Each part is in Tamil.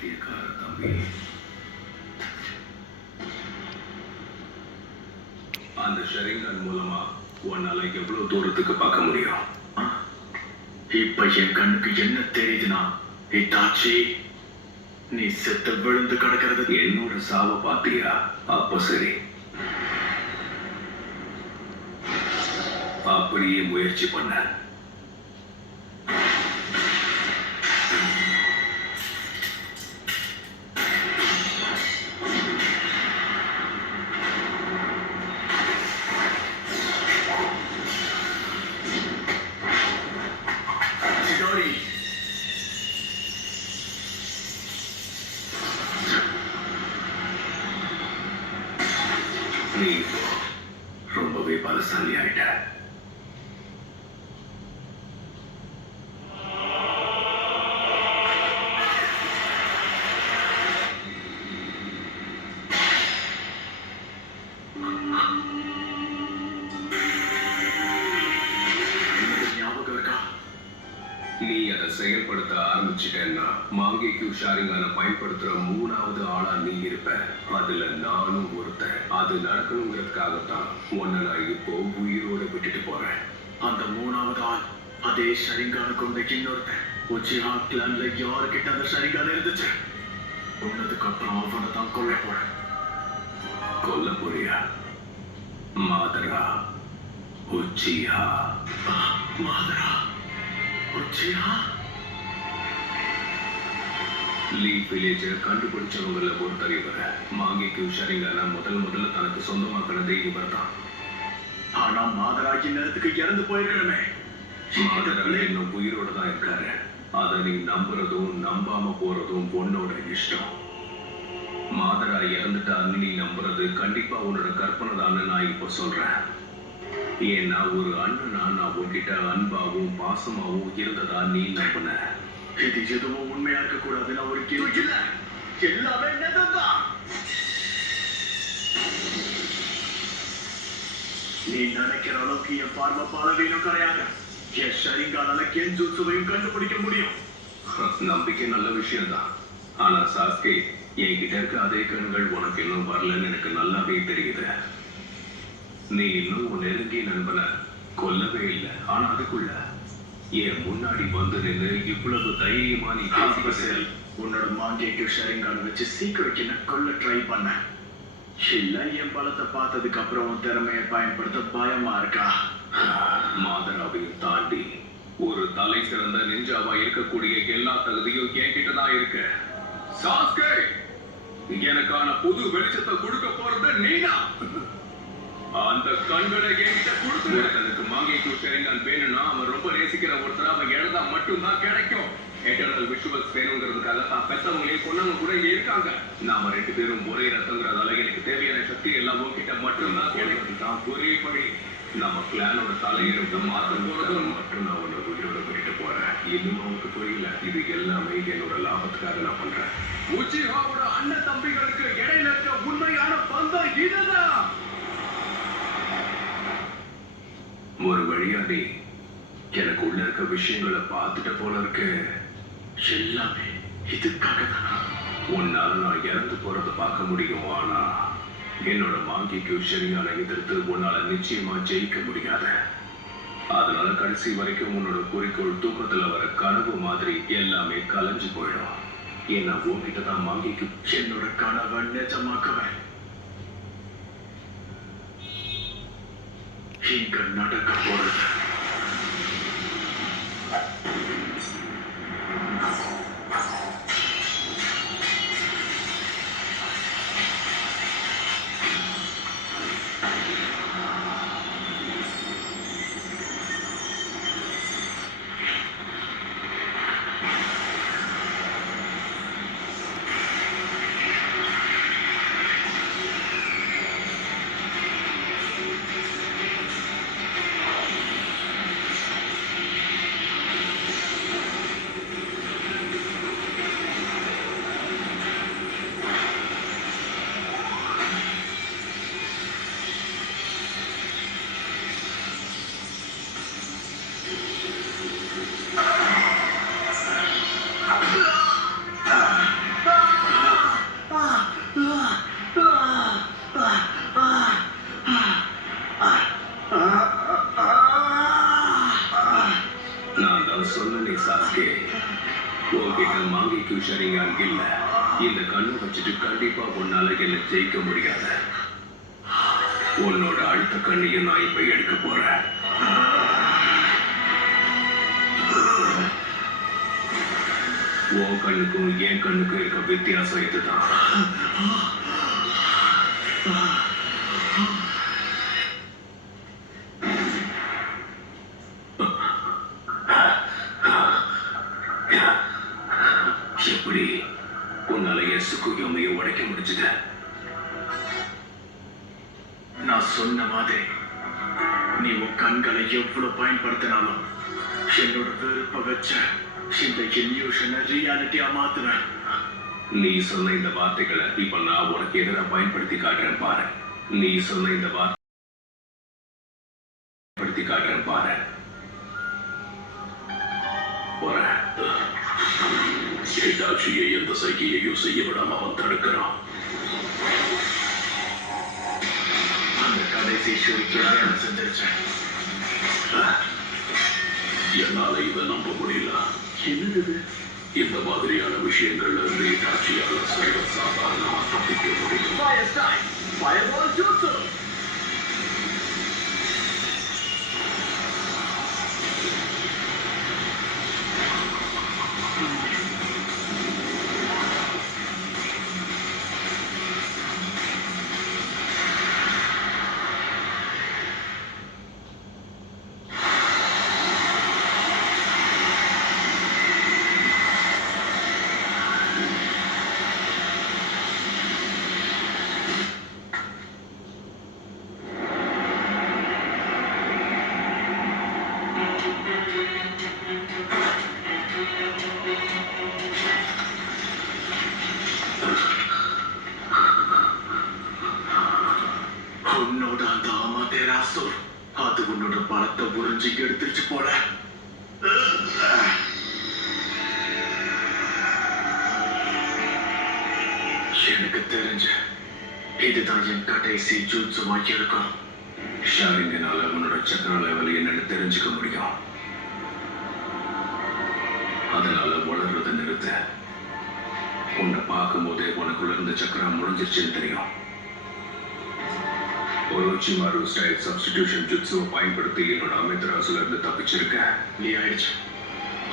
பைத்தியக்கார தம்பி. அந்த ஷரிங்கன் மூலமா உன்னால எவ்வளவு தூரத்துக்கு பார்க்க முடியும்? இப்ப என் கண்ணுக்கு என்ன தெரியுதுன்னா, இத்தாச்சி நீ செத்து விழுந்து கிடக்கிறது. என்னோட சாவை பாத்தியா? அப்ப சரி, அப்படியே முயற்சி பண்ண. நீ ரொம்பவே பலசாலி ஆயிட்ட. ஞாபகம் இருக்கா? நீ அதை செயல்படுத்த ஆரம்பிச்சிட்டேன்னா மாங்கேக்கு ஷாரிங்கான பயன்படுத்துற 3வது ஆளா நீ இருப்ப. அதுல நானும் ஒருத்தன். அது நடக்கணுங்கிறதுக்காகத்தான் உன்னை நான் இப்போ உயிரோட விட்டுட்டு போறேன். அந்த 3வது ஆள் அதே ஷரிங்கான கொண்ட இன்னொருத்தன். உச்சிஹா கிளான்ல யாருக்கிட்ட அந்த ஷரிங்கான இருந்துச்சு? உன்னதுக்கு அப்புறம் அவனை தான் கொல்ல போறேன். கொல்ல போறியா? மாதரா உச்சிஹா. மாதரா உச்சிஹா? லீஃப் வில்லேஜ கண்டுபிடிச்சவங்கள ஒருத்தர் இவர். மாங்கேக்கு ஷரிங்கான முதல்ல தனக்கு சொந்தமாக்குனதே இவர் தான். ஆனா மாதரா இந்நேரத்துக்கு இறந்து போயிருக்கணுமே. மாதரா இன்னும் உயிரோட தான் இருக்காரு. அதை நீ நம்புறதும் நம்பாம போறதும் உன்னோட இஷ்டம். மாதரா இறந்துட்டான்னு நீ நம்புறது கண்டிப்பா உன்னோட கற்பனை தான்னு நான் இப்ப சொல்றேன். ஏன்னா ஒரு அண்ணனா நான் உன்கிட்ட அன்பாவும் பாசமாவும் இருந்ததா நீ நம்பின. இது எதுவும் உண்மையா இருக்க கூடாது. நான் ஒரு கேள்வி இல்ல, எல்லாமே நிஜம்தான். நீ நினைக்கிற அளவுக்கு என் பார்வை பலவீனம் கிடையாது. என் ஷரிங்கானால கென்ஜூட்சுவையும் கண்டுபிடிக்க முடியும். நம்பிக்கை நல்ல விஷயம்தான். ஆனா சாஸ்கே, என்கிட்ட இருக்க அதே கண்கள் உனக்கு இன்னும் வரலன்னு எனக்கு நல்லாவே தெரியுது. நீ இன்னும் உன் நெருங்கிய நண்பனை கொல்லவே இல்லை. ஆனா அதுக்குள்ள என் முன்னாடி வந்து நின்று இவ்வளவு தைரியமா நீ பேசி உன்னோட மாங்கேக்கு ஷரிங்கான வச்சு சீக்கிரம் என்ன கொல்ல ட்ரை பண்ண. இல்ல என் பலத்தை பார்த்ததுக்கு அப்புறம் உன் திறமையை பயன்படுத்த பயமா இருக்கா? மாதராவையும் தாண்டி ஒரு தலை சிறந்த நெஞ்சாவா இருக்கக்கூடிய எல்லா தகுதியும் என்கிட்ட தான் இருக்கு. சாஸ்கே, எனக்கான புது வெளிச்சத்தை கொடுக்க போறது நீதான். அந்த கண்களை என்கிட்ட கொடுத்து எனக்கு மாங்கேக்கு ஷரிங்கான் வேணும்னா அவன் ரொம்ப நேசிக்கிற ஒருத்தர் அவன் எழுதா மட்டும்தான் கிடைக்கும். எட்டர்னல் விஷுவல்ஸ் வேணுங்கிறதுக்காக தான் பெத்தவங்களே கொண்டவங்க கூட இங்க இருக்காங்க. நாம 2 பேரும் ஒரே ரத்தங்கிறதால எனக்கு தேவையான சக்தி எல்லாம் உங்ககிட்ட மட்டும்தான் கிடைக்கும். ஒரே படி நம்ம கிளானோட தலையிலிருந்து மாற்ற போறது மட்டும் நான் உன்னை உயிரோட விட்டுட்டு போறேன். இன்னும் அவனுக்கு புரியல. இது எல்லாமே என்னோட லாபத்துக்காக நான் பண்றேன். உச்சிஹாவோட அண்ணன் தம்பிகளுக்கு இடையில இருக்க உண்மையான பந்தம் இதுதான். ஒரு வழியா நீ எனக்கு உள்ள இருக்க விஷயங்களை பார்த்துட்ட போல இருக்கு. எல்லாமே இதுக்காக தானா? உன்னால நான் இறந்து போறதை பார்க்க முடியும். ஆனா என்னோட மாங்கிக்கு ஷரிங்கான எதிர்த்து உன்னால நிச்சயமா ஜெயிக்க முடியாது. அதனால கடைசி வரைக்கும் உன்னோட குறிக்கோள் தூக்கத்துல வர கனவு மாதிரி எல்லாமே கலைஞ்சு போயிடும். ஏன்னா உன்கிட்ட தான் மாங்கிக்கு என்னோட கனவை நிஜமாக்குவேன். இங்க நடக்க போறது சொன்னனே சாஸ்கே, உன்கிட்ட மாங்கிக்கு ஷரிங்கான் இல்ல. இந்த கண்ணை வச்சுட்டு கண்டிப்பா உன்னால என்ன ஜெயிக்க முடியாது. உன்னோட அடுத்த கண்ணையும் நான் இப்ப எடுக்க போறேன். உன் கண்ணுக்கும் என் கண்ணுக்கும் இருக்க வித்தியாசம் இதுதான். எப்படி உன்னால என் சுக்குயோமையை உடைக்க முடிஞ்சது? நான் சொன்ன மாதிரி நீ உன் கண்களை எவ்வளவு பயன்படுத்தினாலும் என்னோட வெறுப்ப வச்ச இந்த இல்யூஷனை ரியாலிட்டியா மாத்துவேன். நீ சொன்ன இந்த வார்த்தைகளை இப்ப நான் உனக்கு எதிராக பயன்படுத்தி காட்டுறேன் பாரு. நீ சொன்ன இந்த வார்த்தை பயன்படுத்தி காட்டுறேன் பாரு. போறேன். ஹிட்டாச்சியை எந்த சைகையையும் செய்ய விடாம அவன் தடுக்கிறான். அந்த கடைசி ஷோக்கு வேலை செஞ்சிருச்சேன். என்னால இதை நம்ப முடியல. என்னது இந்த மாதிரியான விஷயங்கள்ல இருந்து ஹிட்டாச்சியால சாதாரணமா தப்பிக்க முடியும். உன்னோட அந்த அமாதேராசு அது உன்னோட பலத்தை உறிஞ்சி எடுத்துச்சு போல. எனக்கு தெரிஞ்ச இதுதான் என் கடைசி ஜூட்சுவா இருக்கும். ஷாரிங்கனால உன்னோட சக்கர லெவல் என்னன்னு தெரிஞ்சுக்க முடியும். அதனால வளர்றதை நிறுத்த. உன்னை பார்க்கும் போதே உனக்குள்ள இருந்த சக்கரம் முடிஞ்சிருச்சுன்னு தெரியும். ஒரோச்சிமாரு ஸ்டைல் சப்ஸ்டிடியூஷன் ஜுட்சுவை பயன்படுத்தி என்னோட அமித்ராசுல இருந்து தப்பிச்சிருக்க. நீ ஆயிடுச்சு.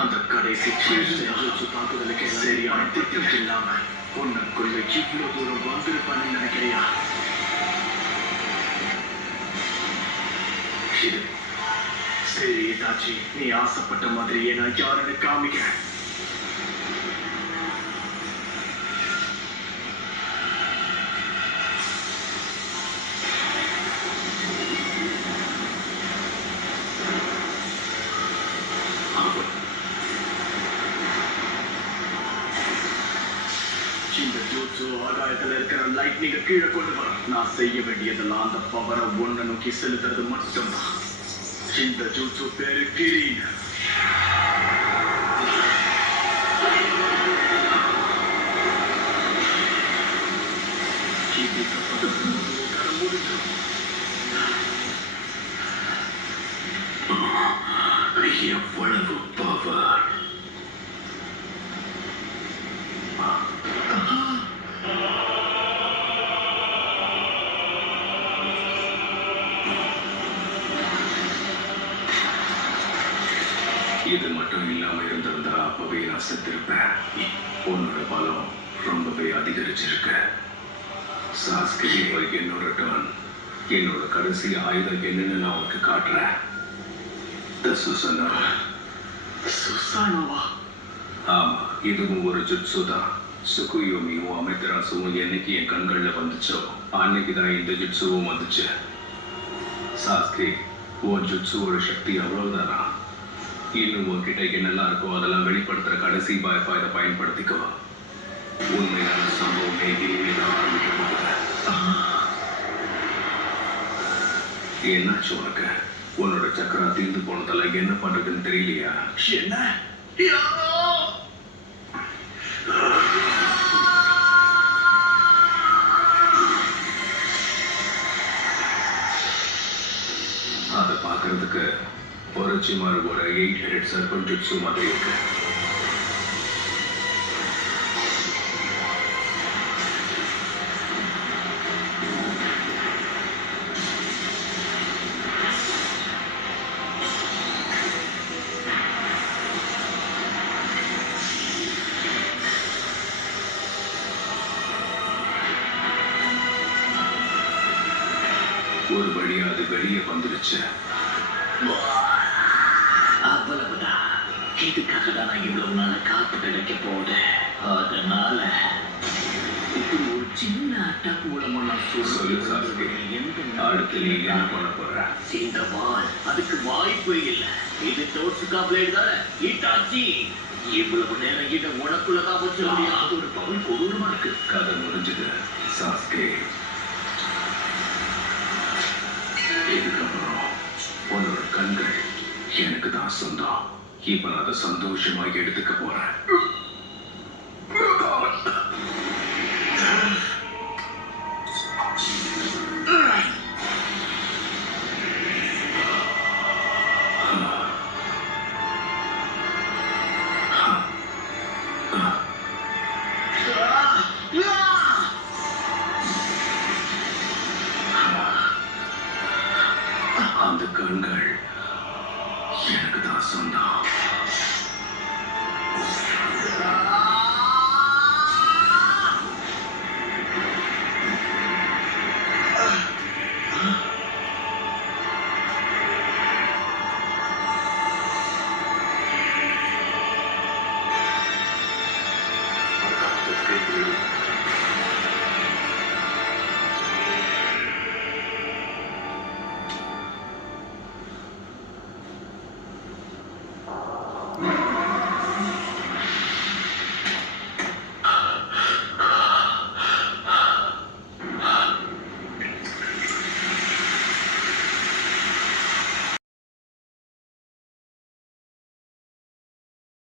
அந்த கடைசி ஜூட்சு தாக்குதலுக்கு சரியான திட்டம் இல்லாம உனக்குள்ள இவ்வளவு தூரம் வந்திருப்பான்னு நினைக்கிறியா? இது சரி ஹிட்டாச்சி, நீ ஆசைப்பட்ட மாதிரியே நான் யாருன்னு காமிக்கிறேன். இந்த ஜூட்சு ஆகாயத்துல இருக்கிற லைட்னிங்க கீழே கொண்டு வர நான் செய்ய வேண்டியதெல்லாம் அந்த பவரை ஒன்ன நோக்கி செலுத்துறது மட்டும்தான். இந்த ஜூட்சு பேரு கிரீன். எவ்வளவு பவர்! இது மட்டும் இல்லாம இருந்திருந்தா அப்பவே நான் செத்திருப்பேன். உன்னோட பலம் ரொம்பவே அதிகரிச்சிருக்கு. சாஸ்கே, என்னோட டர்ன். என்னோட கடைசி ஆயுதம் என்னன்னு நான் உனக்கு காட்டுறேன். சுசானோவா? ஆமா, இதுவும் ஒரு ஜுட்சு தான். சுகுயோமியும் அமித்ராசுவும் என்னைக்கு என் கண்கள்ல வந்துச்சோ அன்னைக்குதான் இந்த ஜுட்சுவும் வந்துச்சு. சாஸ்கே, உன் ஜுட்சுவோட சக்தி அவ்வளவுதானா? இன்னும் உன்கிட்ட என்னெல்லாம் இருக்கோ அதெல்லாம் வெளிப்படுத்துற கடைசி வாய்ப்பா இதை பயன்படுத்திக்கோ. உண்மையான சம்பவமே இனிமேதான் ஆரம்பிக்க போகுது. என்னாச்சு உனக்கு? உன்னோட சக்கரா தீர்ந்து போனதால என்ன பண்றதுன்னு தெரியலையா? என்ன? அதை பார்க்கறதுக்கு ஒரு ஒச்சிமாரோட 8 ஹெடட் சர்பன் ஜுட்சு மாதிரி இருக்கு. ஒரு வழியா அது வெளியே வந்துருச்சு. அவ்வளவுதான். இதுக்காக தான் நான் இவ்வளவு நாள் காத்து கிடைக்க போகுது. அதனால இப்படி ஒரு சின்ன அட்டாக் மூலமா நான் சொல்லு சாஸ்கே, அடுத்து நீ என்ன பண்ண போற? இந்த வால் அதுக்கு வாய்ப்பே இல்லை. இது டோட்சுகா பிளேட் தானே, இட்டாச்சி. இவ்வளவு நேரம் இதை உனக்குள்ளதான் வச்சு அது ஒரு பவுல் கொடூரமா இருக்கு. கதை முடிஞ்சது சாஸ்கே. இதுக்கப்புறம் உன்னோட கண்கள் எனக்கு தான் சொந்தம். இப்ப நான் அதை சந்தோஷமா எடுத்துக்க போறேன். அந்த கண்கள் எனக்கு தான் சொந்தம். Welcome to Escape Room.